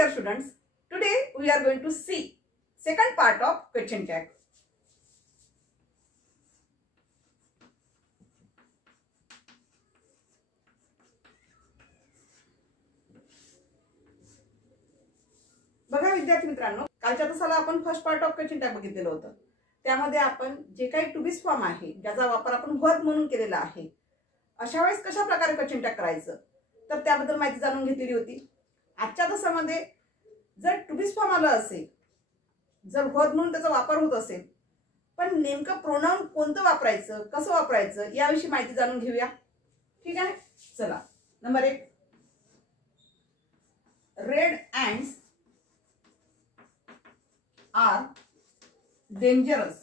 dear students, today we are going to see second part of question tag. बघा विद्यार्थी मित्रांनो, कालच्या तासाला आपण first part of question tag बघितलेलं होतं. त्यामध्ये आपण जे काही टू बी फॉर्म आहे ज्याचा वापर आपण वर्ब म्हणून केलेला आहे, अशा वेळेस कशा प्रकारे क्वेश्चन टॅग करायचं तर त्याबद्दल माहिती जाणून घेतलेली होती. आजच्या तासामध्ये जर टू बी फॉर्म आलं असेल, जर वर्ब म्हणून त्याचा वापर होत असेल, पण नेमकं प्रोनाउन कोणतं वापरायचं, कसं वापरायचं याविषयी माहिती जाणून घेऊया. ठीक आहे, चला. Number 1, red ants are dangerous.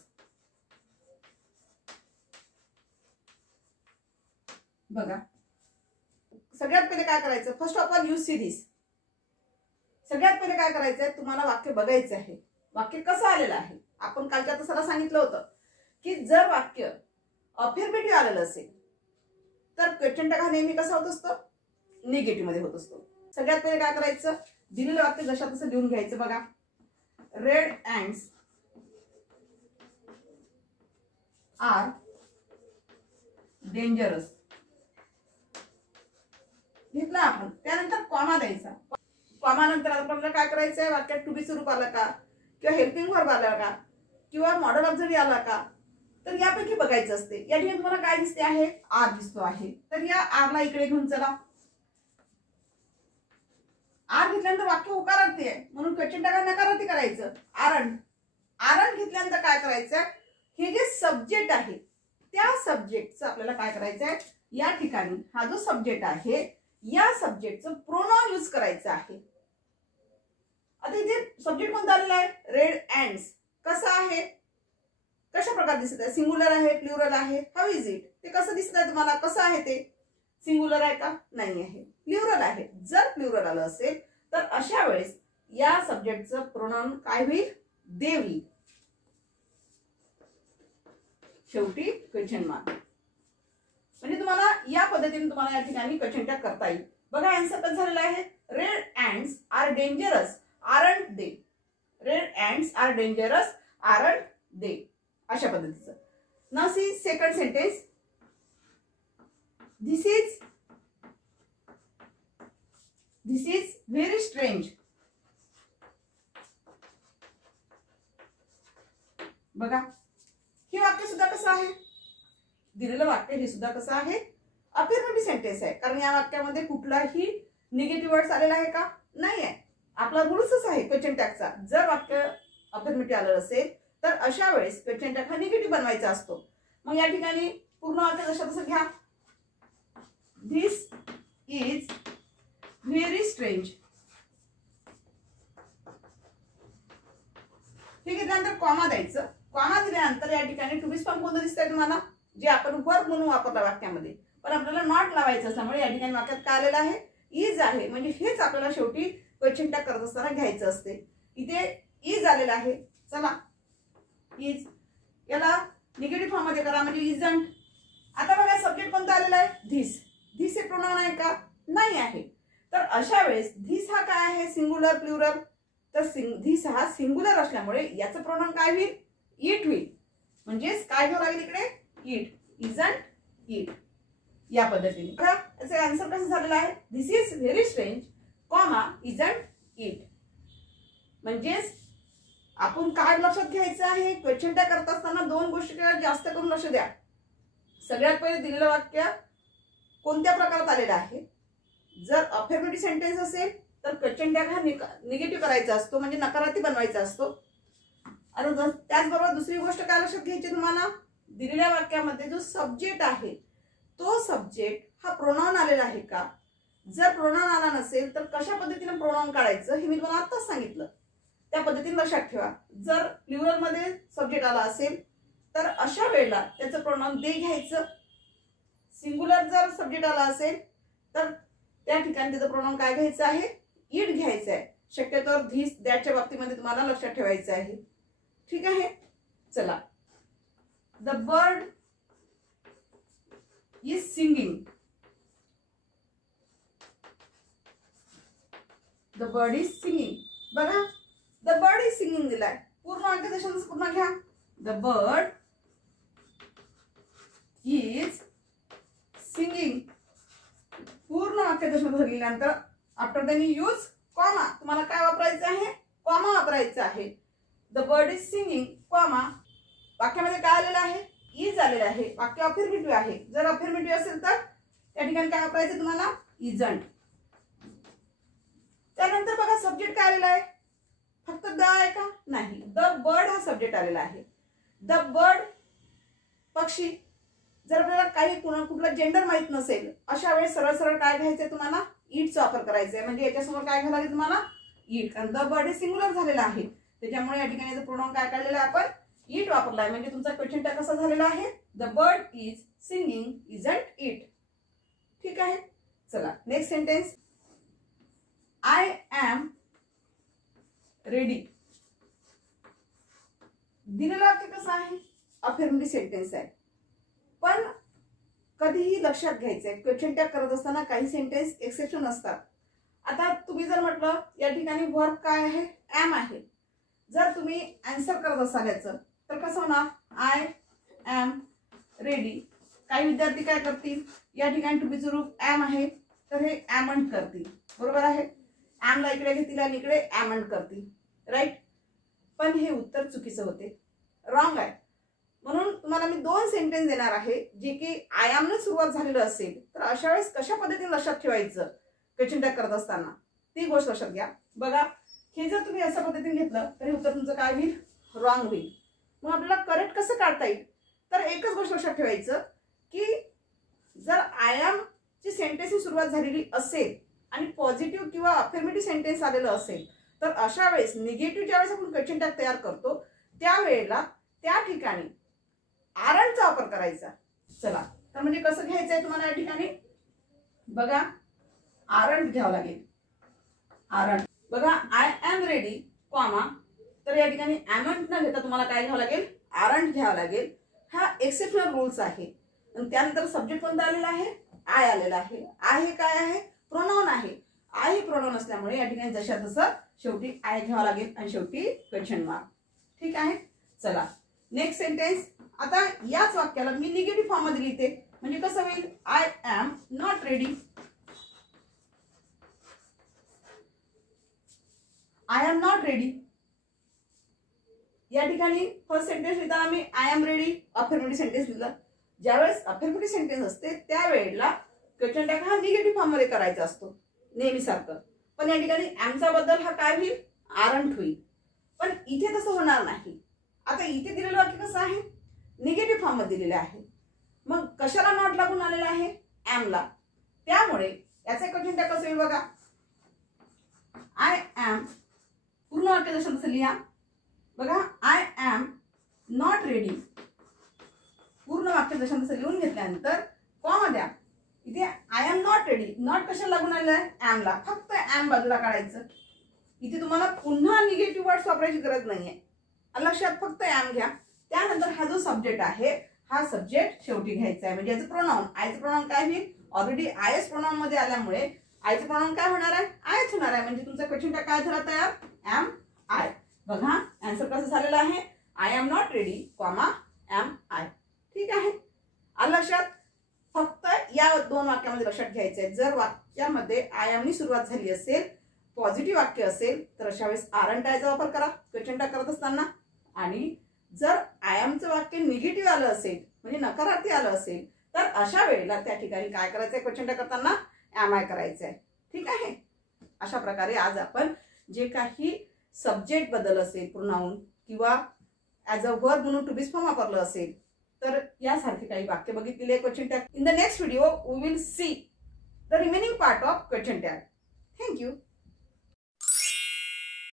बघा, सगळ्यात पहिले काय करायचं, first of all you see this. सगळ्यात पहिले काय करायचंय, तुम्हाला वाक्य बघायचं आहे. वाक्य कसं आलेलं आहे. आपण कालच्या तासाला सांगितलं होतं की जर वाक्य अफर्मेटिव्ह आलेलं असेल तर क्वेश्चन टॅग हा नेहमी कसा होत असतो, निगेटिव्ह मध्ये होत असतो. सगळ्यात पहिले काय करायचं, दिलेलं वाक्य जशा तसं लिहून घ्यायचं. बघा, रेड ॲण्ड्स आर डेंजरस घेतला आपण. त्यानंतर कॉमा द्यायचा. कॉमा नंतर आपल्याला काय करायचंय, वाक्यात टू बी स्वरूप आलं का, किंवा हेल्पिंग वर्ब आला का, किंवा मॉडल ऑब्झर्व आला का, तर यापैकी बघायचं असते. या ठिकाणी तुम्हाला काय दिसते आहे, आर दिसतो आहे. तर या आरला इकडे घेऊन चला. आर घेतल्यानंतर वाक्य होकारार्थी आहे म्हणून क्वेश्चन टॅग नकारार्थी करायचं. आरण घेतल्यानंतर काय करायचं, हे जे सब्जेक्ट आहे त्या सब्जेक्टचं आपल्याला काय करायचं आहे, या ठिकाणी हा जो सब्जेक्ट आहे या सब्जेक्टचं प्रोनाउन यूज करायचं आहे. आता इथे सब्जेक्ट कोणता आलेला आहे, रेड ॲण्ड्स. कसं आहे, कशा प्रकारे दिसत आहे, सिंगुलर आहे, प्लुरल आहे, हाऊ इज इट, ते कसं दिसत आहे तुम्हाला, कसं आहे ते, सिंगुलर आहे का, नाही आहे, प्लुरल आहे. जर प्लुरल आलं असेल तर अशा वेळेस या सब्जेक्टचं प्रोनाउन काय होईल, दे होईल. शेवटी क्वेश्चन मार्क. म्हणजे तुम्हाला या पद्धतीने तुम्हाला या ठिकाणी क्वेश्चन टॅग करता येईल. बघा, आन्सर कसं झालेला आहे, red ants are dangerous aren't they. Red ants are dangerous aren't दे, अशा पद्धतीचं. Now see second sentence. This is very strange. बघा, हे वाक्य सुद्धा कसं आहे, दिलेलं वाक्य हे सुद्धा कसं आहे, अफर्मेटिव्ह सेंटेन्स आहे. कारण या वाक्यामध्ये कुठलाही निगेटिव्ह वर्ड्स आलेला आहे का, नाही आहे. आपला रूल्सच आहे क्वेश्चन टॅगचा. जर वाक्य अफर्मेटिव्ह आलं असेल तर अशा वेळेस क्वेश्चन टॅग हा निगेटिव्ह बनवायचा असतो. मग या ठिकाणी पूर्ण वाक्य जसं तसं घ्या. दिस इज व्हेरी स्ट्रेंज. हे घेतल्यानंतर कॉमा द्यायचं. कॉमा दिल्यानंतर या ठिकाणी टू बी फॉर्म कोणतं दिसतंय तुम्हाला, जे आपण वर्ब म्हणून वापरला वाक्यामध्ये, पण आपल्याला नॉट लावायचं असल्यामुळे या ठिकाणी वाक्यात काय आलेलं आहे, इज आहे. म्हणजे हेच आपल्याला शेवटी क्वेश्चन टॅग करत असताना घ्यायचं असते. इथे इज आलेलं आहे. चला, इज याला निगेटिव्ह फॉर्म मध्ये करा, म्हणजे इजंट. आता बघा, सब्जेक्ट कोणता आलेला आहे, धिस. धिस हे प्रोनाउन आहे का, नाही आहे. तर अशा वेळेस धिस हा काय आहे, सिंगुलर प्लुरल. तर धिस हा सिंगुलर असल्यामुळे याचं प्रोनाउन काय होईल, इट होईल. म्हणजेच काय घ्यावं लागेल इकडे, इट, इजंट, इट, या पद्धतीने. बघा, याचं आन्सर कसं झालेलं आहे, this is very strange comma isn't it. म्हणजेच आपण काय लक्षात घ्यायचं आहे, क्वेश्चन टॅग करत असताना दोन गोष्टी जास्त करून लक्ष द्या. सगळ्यात पहिले दिलेलं वाक्य कोणत्या प्रकारात आलेलं आहे. जर अफर्मेटिव्ह सेंटेन्स असेल तर क्वेश्चन टॅग हा निगेटिव्ह करायचा असतो, म्हणजे नकारार्थी बनवायचा असतो. आणि त्याचबरोबर दुसरी गोष्ट काय लक्षात घ्यायची तुम्हाला, दिलेल्या वाक्यामध्ये जो सब्जेक्ट आहे तो सब्जेक्ट हा प्रोनाउन आलेला आहे का. जर प्रोनाउन आला नसेल तर कशा पद्धतीने प्रोनाउन काढायचं हे मी तुम्हाला आताच सांगितलं. त्या पद्धतीने लक्षात ठेवा. जर प्लुरल मध्ये सब्जेक्ट आला असेल तर अशा वेळेला त्याचं प्रोनाउन दे घ्यायचं. सिंगुलर जर सब्जेक्ट आला असेल तर त्या ठिकाणी त्याचं प्रोनाउन काय घ्यायचं आहे, इट घ्यायचं आहे. शक्यतो धिस दॅटच्या बाबतीमध्ये तुम्हाला लक्षात ठेवायचं आहे. ठीक आहे, चला. The bird is singing. The bird is singing. बघा द बर्ड इज सिंगिंग दिलाय. पूर्ण वाक्याचा शब्द पूर्ण घ्या. The bird is singing. पूर्ण वाक्याचा शब्द झाल्यानंतर आफ्टर देन यूज कॉमा. तुम्हाला काय वापरायचं आहे? कॉमा वापरायचं आहे. The bird is singing comma. वाक्यामध्ये काय आलेलं आहे? इज आलेलं आहे. वाक्य अफर्मेटिव्ह आहे. जर अफर्मेटिव्ह असेल तर त्या ठिकाणी काय वापरायचं तुम्हाला? इजंट. त्यानंतर बघा सब्जेक्ट काय आलेला आहे? फक्त द आहे का? नाही. द बर्ड हा सब्जेक्ट आलेला आहे. द बर्ड पक्षी. जर आपल्याला काही कुठला जेंडर माहित नसेल अशा वेळेस सरळ सरळ काय घ्यायचंय तुम्हाला? इटचा वापर करायचा आहे. म्हणजे याच्यासमोर काय घ्यावं लागेल तुम्हाला? इट. कारण द बर्ड हे सिंग्युलर झालेला आहे त्याच्यामुळे या ठिकाणी याचं प्रोनाउन काय काढलेलं आहे आपण? इट वापरलाय. म्हणजे तुमचा क्वेश्चन टॅग कसा झालेला आहे? The bird is singing isn't it. ठीक आहे. चला next sentence. I am ready. दिलेलं वाक्य कसं आहे? अफर्मेटिव्ह सेंटेन्स आहे. पण कधीही लक्षात घ्यायचंय क्वेश्चन टॅग करत असताना काही सेंटेन्स एक्सेप्शन असतात. आता तुम्ही जर म्हटलं या ठिकाणी वर्ब काय आहे? एम आहे. जर तुम्ही आन्सर करत असाल याचं तर कसं होणार? I am ready. काही विद्यार्थी काय करतील? या ठिकाणी टू बीचं रूप एम आहे तर हे एमंट करतील. बरोबर आहे. एमला इकडे घेतील आणि इकडे एमंट करतील. राईट. पण हे उत्तर चुकीचं होते. रॉंग आहे. म्हणून तुम्हाला मी 2 सेंटेन्स देणार आहे जे की आय एम ने सुरुवात झालेलं असेल तर अशा वेळेस कशा पद्धतीने लक्षात ठेवायचं क्वेश्चन टॅग करत असताना ती गोष्ट लक्षात घ्या. बघा हे जर तुम्ही अशा पद्धतीने घेतलं तर हे उत्तर तुमचं काय होईल? रॉंग होईल. मग आपल्याला करेक्ट कसं काढता येईल? तर एकच गोष्ट लक्षात ठेवायचं की जर आय एम ची सेंटेन्सची सुरुवात झालेली असेल आणि पॉझिटिव्ह किंवा अफर्मेटिव्ह सेंटेन्स आलेलं असेल तर अशा वेळेस निगेटिव्ह ज्यावेळेस आपण क्वेश्चन टॅग तयार करतो त्यावेळेला त्या ठिकाणी आरंटचा वापर करायचा. चला तर म्हणजे कसं घ्यायचंय तुम्हाला या ठिकाणी? बघा आरंट घ्यावं लागेल. आरंट. बघा आय एम रेडी कॉमा. तर या ठिकाणी एमंट न घेता तुम्हाला काय घ्यावं लागेल? आरंट घ्यावं लागेल. हा एक्सेप्शनल रूल्स आहे. आणि त्यानंतर सब्जेक्ट कोणता आलेला आहे? आय आलेला आहे. आय हे काय आहे? प्रोनाउन आहे. आय हे प्रोनाउन असल्यामुळे या ठिकाणी जशा तसं शेवटी आय घ्यावं लागेल आणि शेवटी क्वेश्चन मार्क. ठीक आहे. चला नेक्स्ट सेंटेन्स. आता याच वाक्याला मी निगेटिव्ह फॉर्म मध्ये लिहिते. म्हणजे कसं होईल? I am not ready. I am not ready. या ठिकाणी फर्स्ट सेंटेन्स लिहिताना मी I am ready affirmative sentence लिहिलं. ज्यावेळेस अफर्मेटिव्ह सेंटेन्स असते त्यावेळेला क्वेश्चन टॅग हा निगेटिव्ह फॉर्म मध्ये करायचा असतो नेहमीसारखं. पण या ठिकाणी एमचा बद्दल हा काय होईल? आरंट होईल. पण इथे तसं होणार नाही. आता इथे दिलेलं वाक्य कसं आहे? निगेटिव्ह फॉर्म मध्ये दिलेलं आहे. मग कशाला नॉट लागून आलेला आहे? एमला. त्यामुळे याचे क्वेश्चन टॅग कसं होईल बघा. आय एम पूर्ण वाक्याचा शब्द लिहा. बघा आय एम नॉट रेडी. पूर्ण वाक्याचा शब्द लिहून घेतल्यानंतर कॉमा द्या. इथे I am not ready. Not कशाला लागून आलेला आहे? एमला. फक्त एम बाजूला काढायचं. इथे तुम्हाला पुन्हा निगेटिव्ह वर्ड्स वापरायची गरज नाहीये. लक्षात फक्त एम घ्या. त्यानंतर हा जो सब्जेक्ट आहे हा सब्जेक्ट शेवटी घ्यायचा आहे. म्हणजे याचं प्रोनाउन. आयचं प्रोनाउन काय होईल? ऑलरेडी आयच प्रोनाउन मध्ये आल्यामुळे आयचं प्रोनाउन काय होणार आहे? आयच होणार आहे. म्हणजे तुमचा क्वेश्चन टॅग काय झाला तयार? M I. बघा आन्सर कसं झालेलं आहे? I am not ready comma am I. ठीक आहे. आलं लक्षात? फक्त या 2 वाक्यामध्ये लक्षात घ्यायचंय. जर वाक्यामध्ये आय एम नी सुरुवात झाली असेल, पॉझिटिव्ह वाक्य असेल तर अशा वेळेस आरंट आयचा वापर करा क्वेश्चन टॅग करत असताना. आणि जर आय एमचं वाक्य निगेटिव्ह आलं असेल म्हणजे नकारार्थी आलं असेल तर अशा वेळेला त्या ठिकाणी काय करायचंय? क्वेश्चन टॅग करताना एम आय करायचंय. ठीक आहे. अशा प्रकारे आज आपण जे काही सब्जेक्ट बद्दल असेल प्रोनाउन किंवा ऍज अ वर्ब म्हणून टू बी फॉर्म वापरलं असेल तर यासारखे काही वाक्य बघितलेले question tag. In the next video we will see the remaining part of question tag. Thank you.